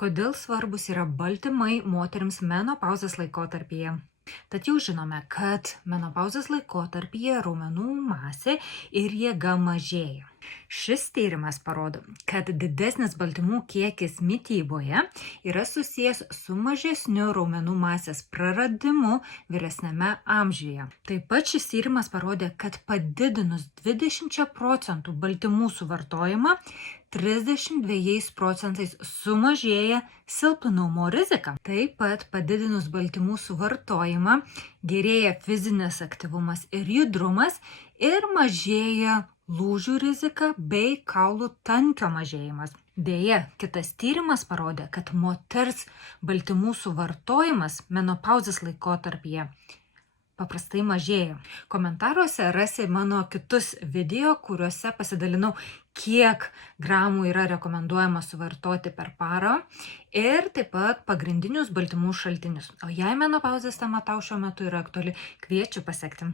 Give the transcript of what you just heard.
Kodėl svarbus yra baltymai moterims menopauzės laikotarpyje? Tad jau žinome, kad menopauzės laikotarpyje raumenų masė ir jėga mažėja. Šis tyrimas parodo, kad didesnis baltymų kiekis mityboje yra susijęs su mažesniu raumenų masės praradimu vyresniame amžiuje. Taip pat šis tyrimas parodė, kad padidinus 20% baltymų suvartojimą, 32% sumažėja silpnumo rizika. Taip pat padidinus baltymų suvartojimą gerėja fizinis aktyvumas ir judrumas ir mažėja lūžių rizika bei kaulų tankio mažėjimas. Deja, kitas tyrimas parodė, kad moters baltymų suvartojimas menopauzės laikotarpyje paprastai mažėja. Komentaruose rasi mano kitus video, kuriuose pasidalinau, kiek gramų yra rekomenduojama suvartoti per parą ir taip pat pagrindinius baltymų šaltinius. O jei menopauzės tema tau šiuo metu yra aktuali, kviečiu pasekti.